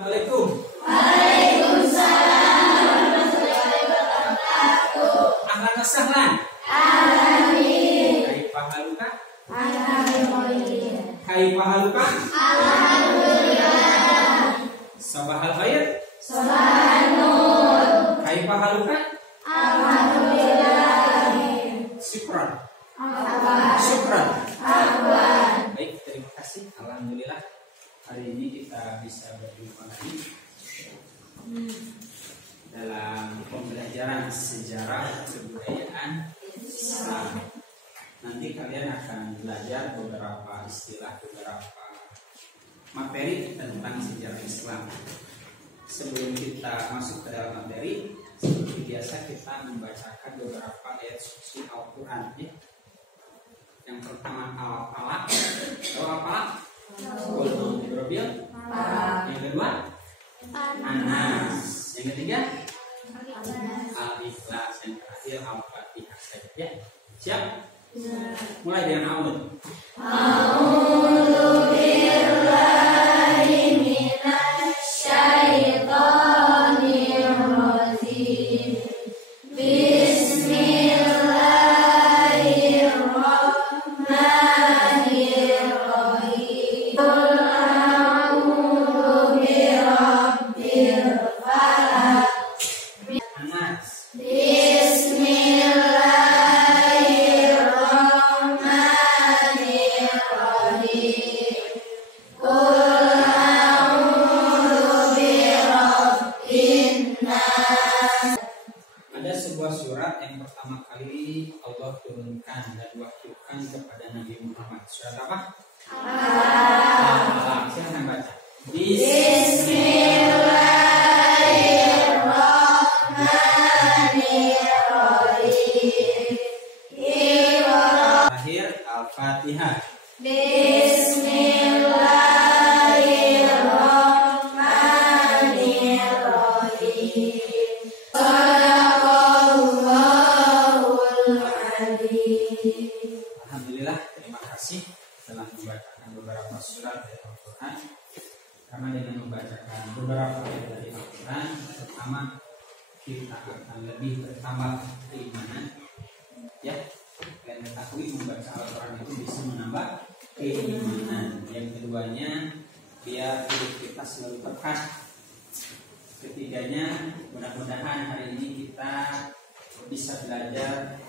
Assalamualaikum. Waalaikumsalam warahmatullahi wabarakatuh. Ahlan wa sahlan. Amin. Kaifa haluka? Alhamdulillah. Kaifa haluka? Alhamdulillah. Sabahal khair. Sabahan nur. Kaifa haluka? Alhamdulillah. Syukran. Afwan. Syukran. Afwan. Baik, terima kasih. Alhamdulillah. Hari ini kita bisa berjumpa lagi dalam pembelajaran sejarah kebudayaan Islam. Nanti kalian akan belajar beberapa istilah, beberapa materi tentang sejarah Islam. Sebelum kita masuk ke dalam materi, seperti biasa kita membacakan beberapa ayat suci Al-Quran. Ya. Yang pertama Al-Falaq. Tahu Al-Falaq? Yang kedua An-Nas. Yang ketiga Al-Ikhlas. Yang terakhir Al-Fatihah saja. Siap? Mulai dengan A'udzu. A'udzu billahi minasy syaithanir rajim. Bismillahirrahmanirrahim. Qul a'udzu birabbil falaq. An-Nas. Bismillahirrahmanirrahim. Qul a'udzu birabbin nas. Ada sebuah surat yang pertama kali Allah turunkan dan wahyukan kepada Nabi Muhammad. Surat apa? Al-Falaq. Silakan baca. Bismillahirrahmanirrahim. Terakhir Al-Fatihah. Bismillahirrahmanirrahim. Shadaqallahul adzim. Alhamdulillah, terima kasih telah membacakan beberapa surat dari Al-Quran. Karena dengan membacakan beberapa ayat dari Al-Quran, pertama kita akan lebih bertambah keimanan. Ya, kalian ketahui membaca Al-Quran itu bisa menambah keimanan. Yang keduanya, biar hidup kita selalu berkah. Ketiganya, mudah-mudahan hari ini kita bisa belajar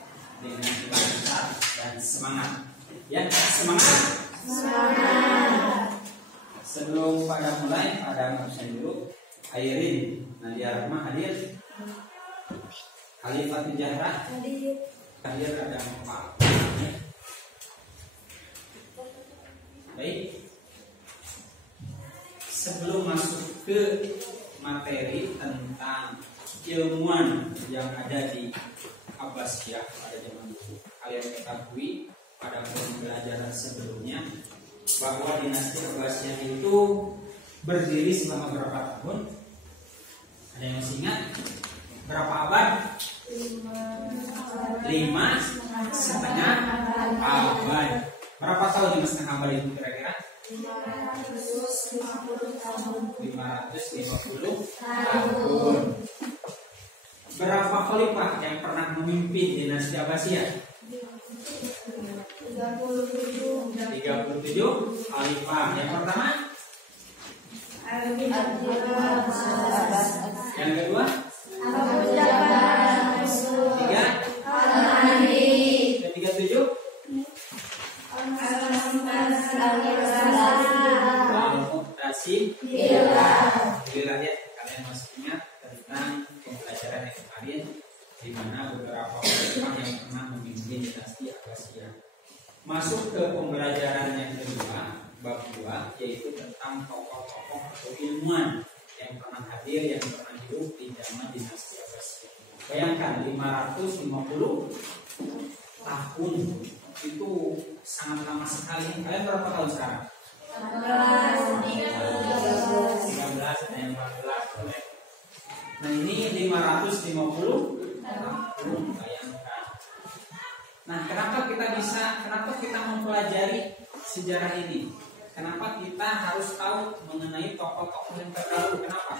dengan lancar dan semangat. Ya, semangat. Semangat. Sebelum pada mulai, pada absen dulu. Airin, Nadia Rahma hadir. Khalifatul Jahra hadir, ada 4. Baik. Sebelum masuk ke materi tentang ilmuwan yang ada di Abbasiyah pada zaman dulu, kalian ketahui pada pembelajaran sebelumnya bahwa dinasti Abbasiyah itu berdiri selama berapa tahun? Ada yang masih ingat? Berapa abad? 5,5 abad. Berapa tahun 5,5 abad itu kira-kira? 550 tahun. 550 tahun. Berapa khalifah yang pernah memimpin dinasti Abbasiyah? 37 khalifah. Yang pertama? Yang kedua? Tiga? Ketiga 7? Al-Muqtasim. Alhamdulillah ya, kalian masih ingat tentang pembelajaran yang kemarin di mana beberapa khalifah yang pernah memimpin dinasti Abbasiyah. Masuk ke pembelajaran yang kedua, bab 2, yaitu tentang tokoh-tokoh atau ilmuwan yang pernah hadir, yang pernah hidup di zaman dinasti Abbasiyah. Bayangkan 550 tahun itu sangat lama sekali. Kalian berapa tahun sekarang? 13, ada yang 14. Nah ini 550 tahun, bayangkan. Nah kenapa kita mempelajari sejarah ini? Kenapa kita harus tahu mengenai tokoh-tokoh yang terdahulu? Kenapa?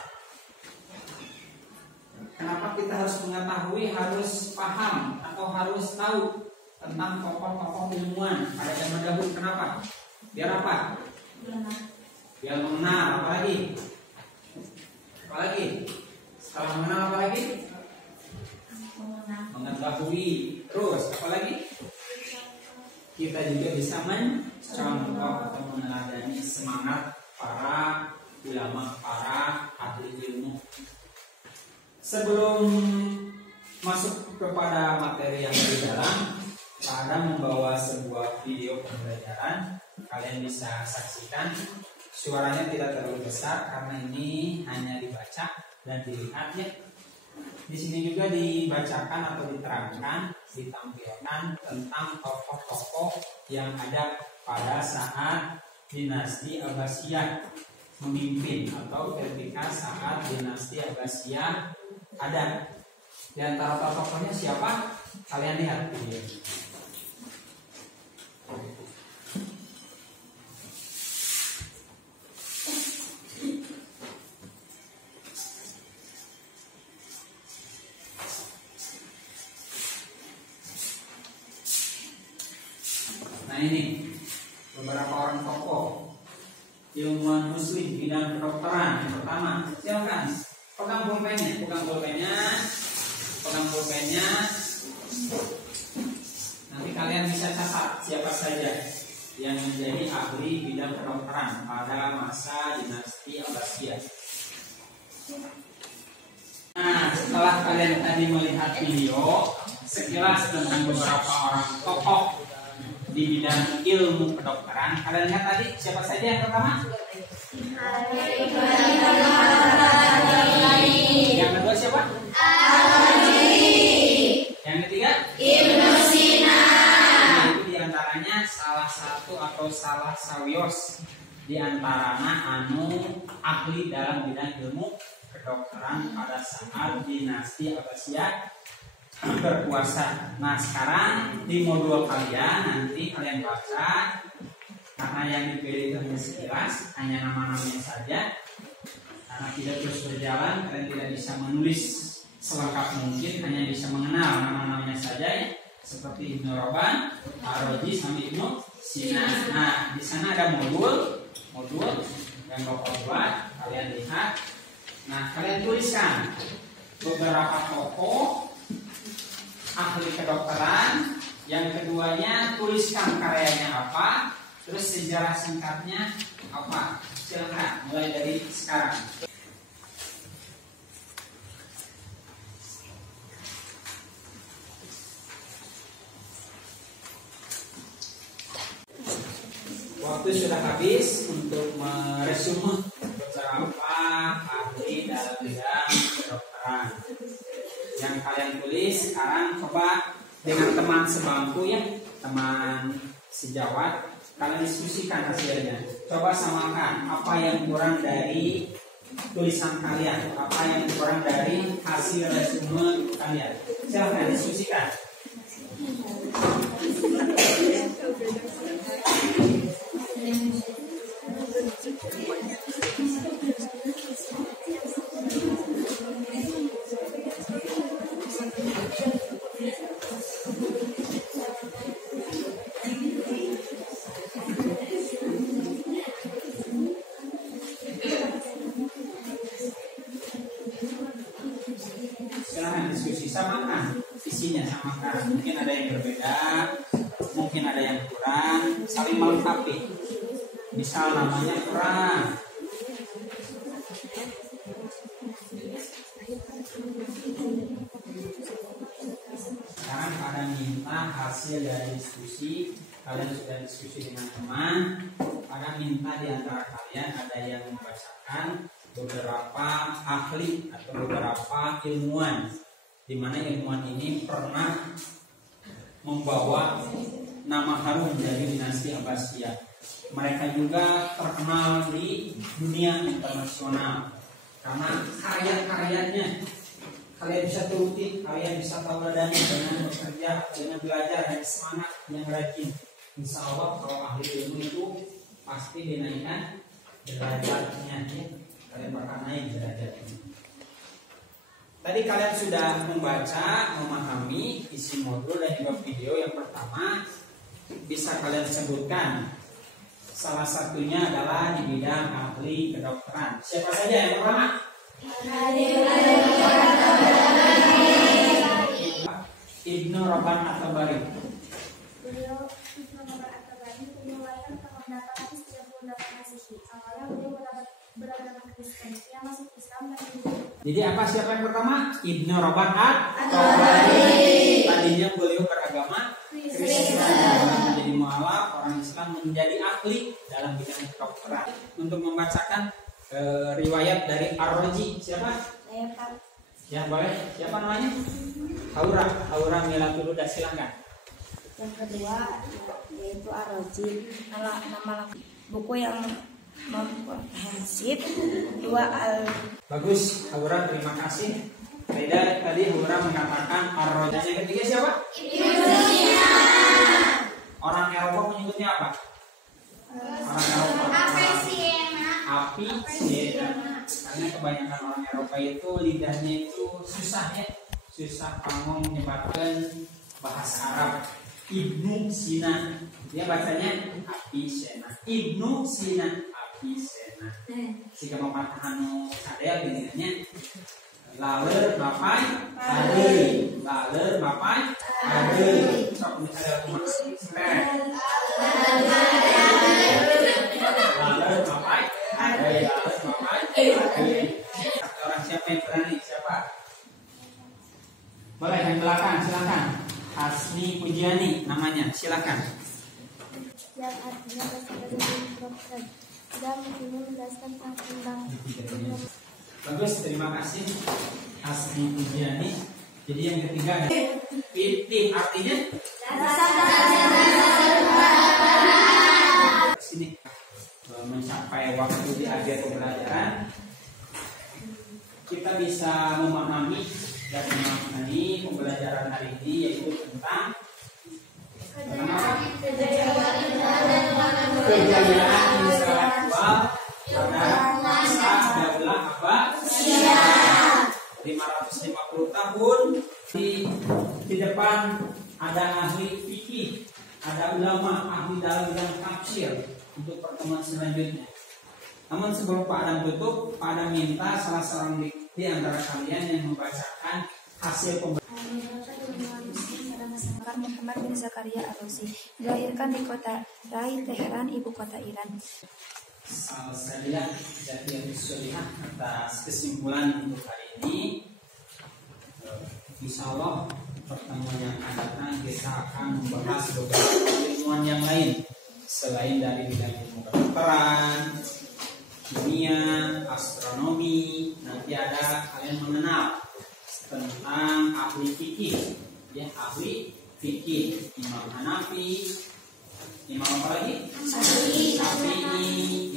Kenapa kita harus mengetahui, harus paham atau harus tahu tentang tokoh-tokoh ilmuwan pada zaman dahulu? Kenapa? Biar apa? Biar mengenal. Apalagi? Setelah mengenal apalagi? Mengetahui. Terus apalagi? Kita juga bisa mencontoh atau meneladani semangat para ulama, para ahli ilmu. Sebelum masuk kepada materi yang lebih dalam, Pak Adam membawa sebuah video pembelajaran. Kalian bisa saksikan. Suaranya tidak terlalu besar karena ini hanya dibaca dan dilihat ya. Di sini juga dibacakan atau diterangkan, ditampilkan tentang tokoh-tokoh yang ada pada saat dinasti Abbasiyah memimpin atau ketika saat dinasti Abbasiyah ada. Di antara tokohnya siapa? Kalian lihat video. Nah ini beberapa orang tokoh ilmuwan muslim bidang kedokteran. Yang pertama, silakan pegang pulpennya. Nanti kalian bisa catat siapa saja yang menjadi ahli bidang kedokteran pada masa dinasti Abbasiyah. Nah, setelah kalian tadi melihat video sekilas tentang beberapa orang tokoh di bidang ilmu kedokteran, kalian lihat tadi siapa saja yang pertama? Yang kedua siapa? Yang ketiga? Ibnu Sina. Nah, itu diantaranya salah satu atau salah sawios diantaranya ahli dalam bidang ilmu kedokteran pada saat dinasti Abbasiyah berkuasa. Nah sekarang di modul kalian nanti kalian baca, karena yang dipilih hanya sekilas, hanya nama-namanya saja. Karena tidak terus berjalan, kalian tidak bisa menulis selengkap mungkin, hanya bisa mengenal nama-namanya saja ya. Seperti Ibnu Roban, Ar-Razi, sama Ibnu Sina. Nah di sana ada modul yang Bapak buat, kalian lihat. Nah kalian tuliskan beberapa tokoh ahli kedokteran. Yang keduanya tuliskan karyanya apa, terus sejarah singkatnya apa. Silakan mulai dari sekarang. Waktu sudah habis untuk meresume beberapa ahli dalam bidang kedokteran yang kalian tulis. Sekarang coba dengan teman sebangku ya, teman sejawat, kalian diskusikan hasilnya. Coba samakan apa yang kurang dari tulisan kalian, apa yang kurang dari hasil resume kalian. Silahkan diskusikan. Silahkan diskusi, samakan isinya, samakan. Mungkin ada yang berbeda, mungkin ada yang kurang, saling melengkapi. Misal namanya kurang, sekarang pada minta hasil dari diskusi. Kalian sudah diskusi dengan teman, pada minta di antara kalian ada yang membacakan beberapa ahli atau beberapa ilmuwan, di mana ilmuwan ini pernah membawa nama harum dari dinasti Abbasiyah. Mereka juga terkenal di dunia internasional karena karya-karyanya. Kalian bisa turuti, kalian bisa tauladani dengan bekerja, dengan belajar, dan semangat yang rajin. Insya Allah kalau ahli ilmu itu pasti dinaikkan derajatnya ya. Kalian bakal naik derajatnya. Tadi kalian sudah membaca, memahami isi modul dan juga video yang pertama. Bisa kalian sebutkan. Salah satunya adalah di bidang ahli kedokteran. Siapa saja yang pertama? Ibnu Robban At-Tabari. Beliau Ibnu Robban At-Tabari dilahirkan tahun 838 Masehi. Awalnya beliau beragama Kristen. Ia masuk Islam dan Jadi apa siapa yang pertama? Ibnu Robban At-Tabari. Tadinya beliau beragama Kristen, menjadi mualaf, orang Islam, menjadi ahli dalam bidang kedokteran. Untuk membacakan riwayat dari Ar-Razi, siapa? saya Pak. Ya boleh. Siapa namanya? Haura Milatuluda, silakan. Yang kedua yaitu Ar-Razi. Nama buku yang komprehensif. Dua Bagus, Haura, terima kasih. Tadi Haura mengatakan Ar-Razi. Yang ketiga siapa? Orang Eropa menyebutnya apa? Orang Eropa. Api Siena. Karena kebanyakan orang Eropa itu lidahnya itu susah ya, susah kamu menyebabkan bahasa Arab. Ibnu Sina, dia bacanya Api Sena. Ibnu Sina, Api Sena. Jika mempatahan sadel dinanya laler bapai adei, laler bapai adei. Sok misalnya rumah laler bapai adei, laler bapai adei. Orang siapa yang berani? Siapa? Boleh yang belakang, silakan. Hasni Pujiani namanya, silakan. yang artinya berasal dari dokter dan mestinya menjelaskan tentang Bagus, terima kasih Hasni Pujiani. Jadi yang ketiga ada Pitih, artinya sini mencapai waktu di akhir pembelajaran kita bisa memahami dan memaknai pembelajaran hari ini, yaitu tentang kejayaan intelektual pada masa Daulah Abbasiyah 550 tahun. Di depan ada ahli fikih, ada ulama ahli dalam bidang tafsir untuk pertemuan selanjutnya. Namun sebelum Pak Adam tutup, Pak Adam minta salah seorang di antara kalian yang membacakan hasil pembelajaran. Muhammad bin Zakaria Ar-Razi dilahirkan di kota Rai, Teheran, ibu kota Iran. Alhamdulillah, jadi Solihah atas kesimpulan untuk hari ini. Insya Allah pertemuan yang akan datang kita akan membahas beberapa ilmuwan yang lain selain dari bidang ilmu kedokteran, kimia, astronomi. Nanti ada kalian mengenal tentang ahli fikih, ya, ahli fikih, Imam Hanafi, Imam apa lagi? Syafi'i,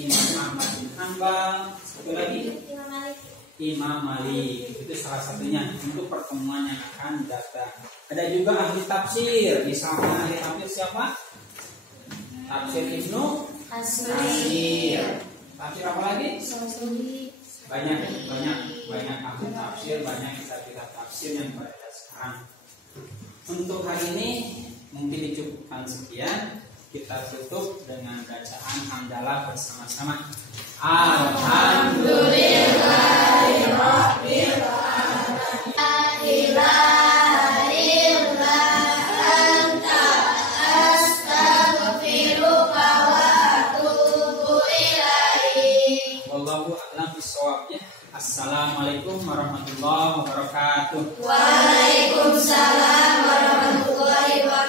Imam Ahmad bin Hanbal, satu lagi Imam Malik. Itu salah satunya untuk pertemuan yang akan datang. Ada juga ahli tafsir, misalnya ahli tafsir siapa? Tafsir Ibnu Katsir. Tafsir apa lagi? Banyak ahli tafsir, banyak kitab-kitab tafsir yang beredar sekarang. Untuk hari ini mungkin dicukupkan sekian. Kita tutup dengan bacaan hamdalah bersama-sama. Alhamdulillahirabbil alamin. La ilaha illa anta astaghfiruka wa atubu ilaik. Wallahu a'lam bishawab. Assalamualaikum warahmatullahi wabarakatuh. Waalaikumsalam warahmatullahi wabarakatuh.